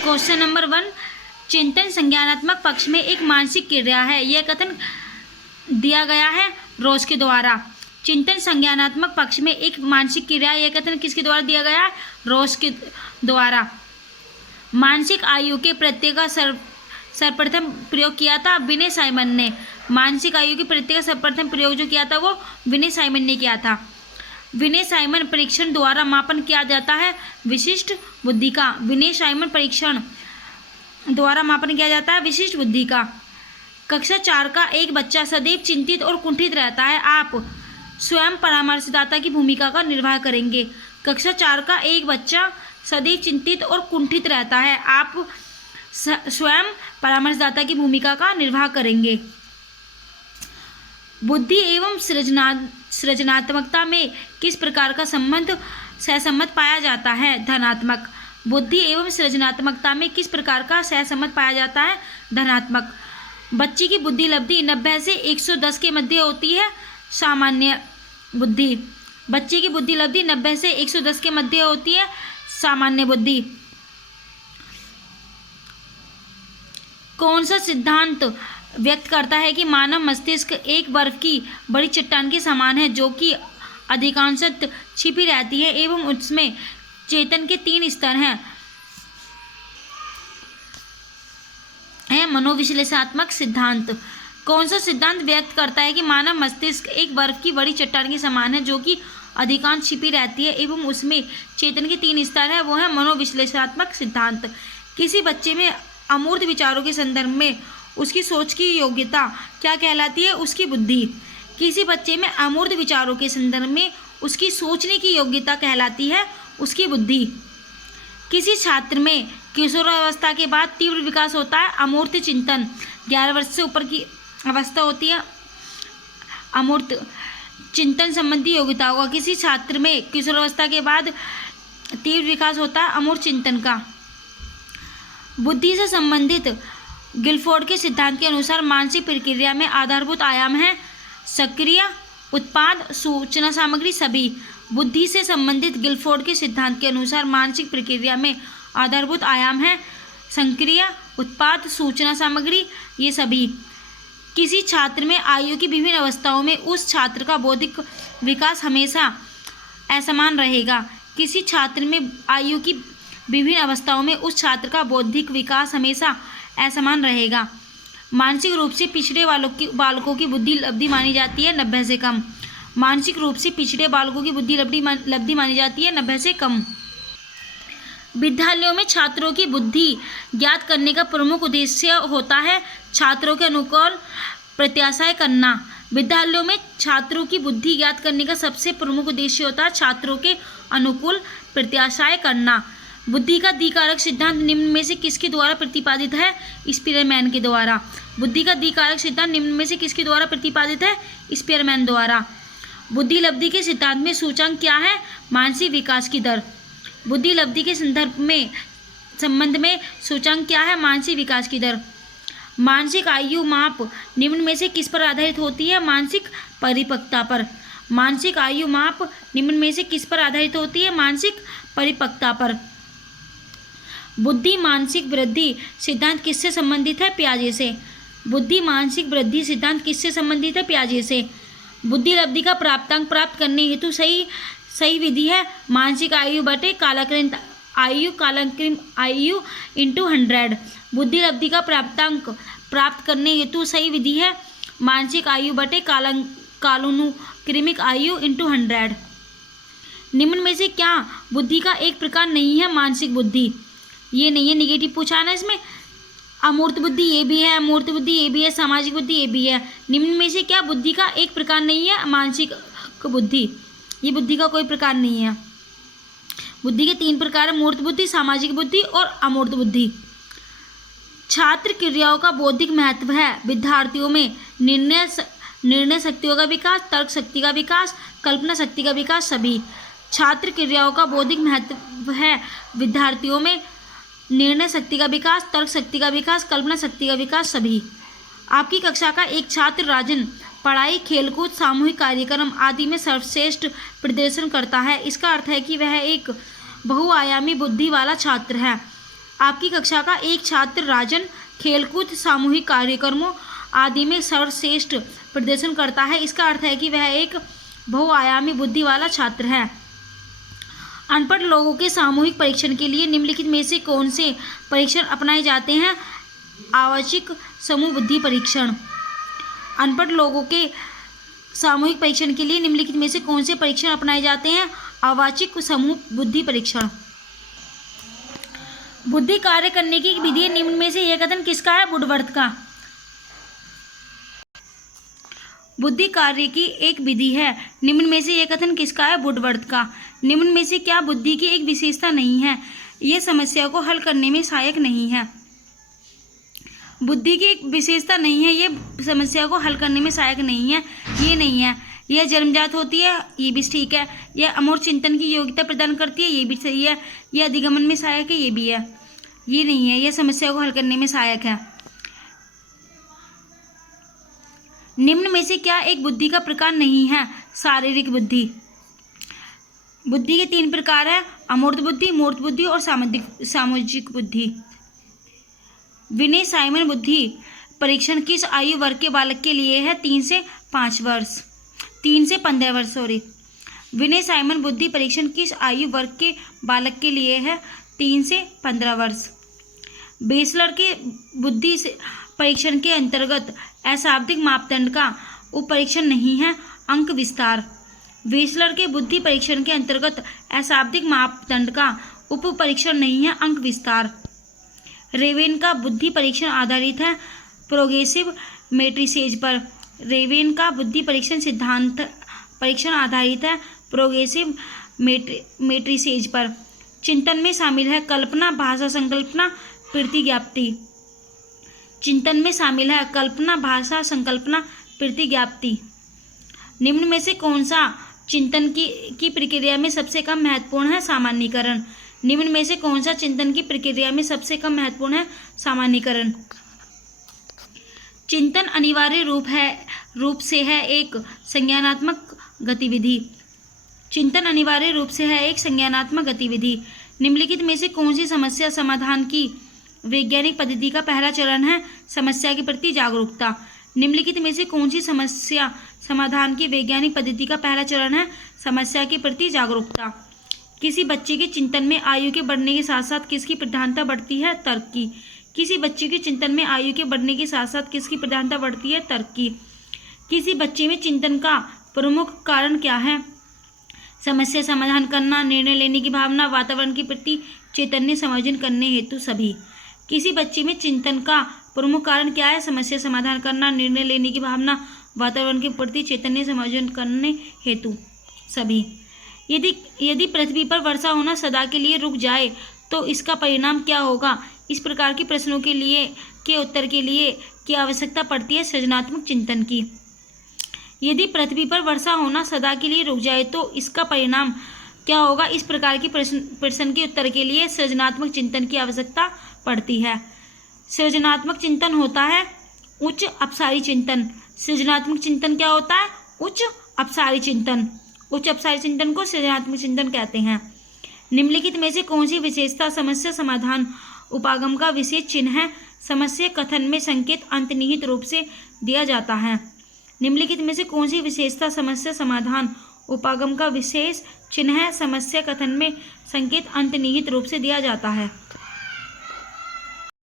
Question number 1, चिंतन संज्ञानात्मक पक्ष में एक मानसिक क्रिया है। यह कथन दिया गया है रोज के द्वारा। चिंतन संज्ञानात्मक पक्ष में एक मानसिक क्रिया, यह कथन किसके द्वारा दिया गया है? रोज के द्वारा। मानसिक आयु के प्रत्यय का सर्वप्रथम प्रयोग किया था विनय साइमन ने। मानसिक आयु के प्रत्यय का सर्वप्रथम प्रयोग जो किया था वो विनय साइमन ने किया था। विनय साइमन परीक्षण द्वारा मापन किया जाता है विशिष्ट बुद्धि का। विनय साइमन परीक्षण द्वारा मापन किया जाता है विशिष्ट बुद्धि का। कक्षा 4 का एक बच्चा सदैव चिंतित और कुंठित रहता है। आप स्वयं परामर्शदाता की भूमिका का निर्वाह करेंगे। कक्षा 4 का एक बच्चा सदैव चिंतित और कुंठित रहता है। आप स्वयं परामर्शदाता की भूमिका का निर्वाह करेंगे। बुद्धि एवं सृजनात्मकता में किस प्रकार का संबंध सहसंबंध पाया जाता है? धनात्मक। बुद्धि एवं सृजनात्मकता में किस प्रकार का सहसंबंध पाया जाता है? धनात्मक। बच्चे की बुद्धि लब्धि 90 से 110 के मध्य होती है। सामान्य बुद्धि। बच्चे की बुद्धि लब्धि 90 से 110 के मध्य होती है। सामान्य बुद्धि। कौन सा सिद्धांत व्यक्त करता है कि मानव मस्तिष्क एक बर्फ की बड़ी चट्टान के समान है जो कि अधिकांशतः छिपी रहती है एवं उसमें चेतन के 3 स्तर हैं? मनोविश्लेषणात्मक सिद्धांत। कौन सा सिद्धांत व्यक्त करता है कि मानव मस्तिष्क एक बर्फ की बड़ी चट्टान के समान है जो कि अधिकांश छिपी रहती है एवं उसमें चेतन के 3 स्तर है? वो है मनोविश्लेषणात्मक सिद्धांत। किसी बच्चे में अमूर्त विचारों के संदर्भ में उसकी सोच की योग्यता क्या कहलाती है? उसकी बुद्धि। किसी बच्चे में अमूर्त विचारों के संदर्भ में उसकी सोचने की योग्यता कहलाती है उसकी बुद्धि। किसी छात्र में किशोरावस्था के बाद तीव्र विकास होता है अमूर्त चिंतन। 11 वर्ष से ऊपर की अवस्था होती है अमूर्त चिंतन संबंधी योग्यताओं का। किसी छात्र में किशोरावस्था के बाद तीव्र विकास होता है अमूर्त चिंतन का। बुद्धि से संबंधित गिलफोर्ड के सिद्धांत के अनुसार मानसिक प्रक्रिया में आधारभूत आयाम है सक्रिय, उत्पाद, सूचना सामग्री, सभी। बुद्धि से संबंधित गिलफोर्ड के सिद्धांत के अनुसार मानसिक प्रक्रिया में आधारभूत आयाम है सक्रिय, उत्पाद, सूचना सामग्री, ये सभी। किसी छात्र में आयु की विभिन्न अवस्थाओं में उस छात्र का बौद्धिक विकास हमेशा असमान रहेगा। किसी छात्र में आयु की विभिन्न अवस्थाओं में उस छात्र का बौद्धिक विकास हमेशा असमान रहेगा। मानसिक रूप से पिछड़े बालकों की बुद्धि लब्धि मानी जाती है 90 से कम। मानसिक रूप से पिछड़े बालकों की बुद्धि लब्धि मानी जाती है 90 से कम। विद्यालयों में छात्रों की बुद्धि ज्ञात करने का प्रमुख उद्देश्य होता है छात्रों के अनुकूल प्रत्याशाएं करना। विद्यालयों में छात्रों की बुद्धि ज्ञात करने का सबसे प्रमुख उद्देश्य होता है छात्रों के अनुकूल प्रत्याशाएं करना। बुद्धि का द्विकारक सिद्धांत निम्न में से किसके द्वारा प्रतिपादित है? स्पीयरमैन के द्वारा। बुद्धि का द्विकारक सिद्धांत निम्न में से किसके द्वारा प्रतिपादित है? स्पीयरमैन द्वारा। बुद्धि लब्धि के सिद्धांत में सूचकांक क्या है? मानसिक विकास की दर। बुद्धि लब्धि के संबंध में सूचकांक क्या है? मानसिक विकास की दर। मानसिक आयु माप निम्न में से किस पर आधारित होती है? मानसिक परिपक्वता पर। मानसिक आयु माप निम्न में से किस पर आधारित होती है? मानसिक परिपक्वता पर। बुद्धि मानसिक वृद्धि सिद्धांत किससे संबंधित है? पियाजे से। बुद्धि मानसिक वृद्धि सिद्धांत किससे संबंधित है? पियाजे से। बुद्धि लब्धि का प्राप्तांक प्राप्त करने हेतु सही विधि है मानसिक आयु बटे कालांतरित आयु इंटू 100। बुद्धि लब्धि का प्राप्तांक प्राप्त करने हेतु सही विधि है मानसिक आयु बटे कालानुक्रमिक आयु इंटू 100। निम्न में से क्या बुद्धि का एक प्रकार नहीं है? मानसिक बुद्धि। ये नहीं है, निगेटिव पूछा ना इसमें। अमूर्त बुद्धि ये भी है, अमूर्त बुद्धि ये भी है, सामाजिक बुद्धि ये भी है। निम्न में से क्या बुद्धि का एक प्रकार नहीं है? मानसिक बुद्धि। ये बुद्धि का कोई प्रकार नहीं है। बुद्धि के 3 प्रकार है, मूर्त बुद्धि, सामाजिक बुद्धि और अमूर्त बुद्धि। छात्र क्रियाओं का बौद्धिक महत्व है विद्यार्थियों में निर्णय शक्तियों का विकास, तर्क शक्ति का विकास, कल्पना शक्ति का विकास, सभी। छात्र क्रियाओं का बौद्धिक महत्व है विद्यार्थियों में निर्णय शक्ति का विकास, तर्क शक्ति का विकास, कल्पना शक्ति का विकास, सभी। आपकी कक्षा का एक छात्र राजन पढ़ाई, खेलकूद, सामूहिक कार्यक्रम आदि में सर्वश्रेष्ठ प्रदर्शन करता है। इसका अर्थ है कि वह एक बहुआयामी बुद्धि वाला छात्र है। आपकी कक्षा का एक छात्र राजन खेलकूद, सामूहिक कार्यक्रमों आदि में सर्वश्रेष्ठ प्रदर्शन करता है। इसका अर्थ है कि वह एक बहुआयामी बुद्धि वाला छात्र है। अनपढ़ लोगों के सामूहिक परीक्षण के लिए निम्नलिखित में से कौन से परीक्षण अपनाए जाते हैं? आवाचिक समूह बुद्धि परीक्षण। अनपढ़ लोगों के सामूहिक परीक्षण के लिए निम्नलिखित में से कौन से परीक्षण अपनाए जाते हैं? आवाचिक समूह बुद्धि परीक्षण। बुद्धि कार्य करने की विधि निम्न में से यह कथन किसका है? वुडवर्थ का। बुद्धि कार्य की एक विधि है, निम्न में से यह कथन किसका है? वुडवर्थ का। निम्न में से क्या बुद्धि की एक विशेषता नहीं है? यह समस्या को हल करने में सहायक नहीं है। बुद्धि की एक विशेषता नहीं है, ये समस्या को हल करने में सहायक नहीं है, ये नहीं है। यह जन्मजात होती है, ये भी ठीक है। यह अमूर्त चिंतन की योग्यता प्रदान करती है, ये भी सही है। यह अधिगमन में सहायक है, ये भी है। ये नहीं है, यह समस्या को हल करने में सहायक है। निम्न में से क्या एक बुद्धि का प्रकार नहीं है? शारीरिक बुद्धि। बुद्धि के 3 प्रकार है, अमूर्त बुद्धि, मूर्त बुद्धि और सामाजिक बुद्धि। विनय साइमन बुद्धि परीक्षण किस आयु वर्ग के बालक के लिए है? 3 से 15 वर्ष सॉरी। विनय साइमन बुद्धि परीक्षण किस आयु वर्ग के बालक के लिए है? 3 से 15 वर्ष। बेसलर के बुद्धि परीक्षण के अंतर्गत अशाब्दिक मापदंड का उपपरीक्षण नहीं है, अंक विस्तार। बेसलर के बुद्धि परीक्षण के अंतर्गत अशाब्दिक मापदंड का उपपरीक्षण नहीं है, अंक विस्तार। रेवेन का बुद्धि परीक्षण आधारित है प्रोग्रेसिव मैट्रिसेज पर। रेवेन का बुद्धि परीक्षण सिद्धांत परीक्षण आधारित है प्रोग्रेसिव मैट्रिसेज पर। चिंतन में शामिल है कल्पना, भाषा संकल्पना, प्रतिज्ञाप्ति। चिंतन में शामिल है कल्पना, भाषा संकल्पना, प्रतिज्ञाप्ति। निम्न में से कौन सा चिंतन की प्रक्रिया में सबसे कम महत्वपूर्ण है? सामान्यीकरण। निम्न में से कौन सा चिंतन की प्रक्रिया में सबसे कम महत्वपूर्ण है? सामान्यीकरण। चिंतन अनिवार्य रूप से है एक संज्ञानात्मक गतिविधि। चिंतन अनिवार्य रूप से है एक संज्ञानात्मक गतिविधि। निम्नलिखित में से कौन सी समस्या समाधान की वैज्ञानिक पद्धति का पहला चरण है? समस्या के प्रति जागरूकता। निम्नलिखित में से कौन सी समस्या समाधान की वैज्ञानिक पद्धति का पहला चरण है? समस्या के प्रति जागरूकता। किसी बच्चे के चिंतन में आयु के बढ़ने के साथ साथ किसकी प्रधानता बढ़ती है? तर्क की। किसी बच्चे के चिंतन में आयु के बढ़ने के साथ साथ किसकी प्रधानता बढ़ती है? तर्क की। किसी बच्चे में चिंतन का प्रमुख कारण क्या है? समस्या समाधान करना, निर्णय लेने की भावना, वातावरण के प्रति चैतन्य समायोजन करने हेतु सभी। किसी बच्चे में चिंतन का प्रमुख कारण क्या है? समस्या समाधान करना, निर्णय लेने की भावना, वातावरण के प्रति चैतन्य समायोजन करने हेतु सभी। यदि पृथ्वी पर वर्षा होना सदा के लिए रुक जाए तो इसका परिणाम क्या होगा? इस प्रकार के प्रश्नों के उत्तर के लिए की आवश्यकता पड़ती है सृजनात्मक चिंतन की। यदि पृथ्वी पर वर्षा होना सदा के लिए रुक जाए तो इसका परिणाम क्या होगा? इस प्रकार के प्रश्न के उत्तर के लिए सृजनात्मक चिंतन की आवश्यकता पड़ती है। सृजनात्मक चिंतन होता है उच्च अपसारी चिंतन। सृजनात्मक चिंतन क्या होता है? उच्च अपसारी चिंतन। उच्च अपसारी चिंतन को सृजनात्मक चिंतन कहते हैं। निम्नलिखित में से कौन सी विशेषता समस्या समाधान उपागम का विशेष चिन्ह है? समस्या कथन में संकेत अंतर्निहित रूप से दिया जाता है। निम्नलिखित में से कौन सी विशेषता समस्या समाधान उपागम का विशेष चिन्ह है? समस्या कथन में संकेत अंतर्निहित रूप से दिया जाता है।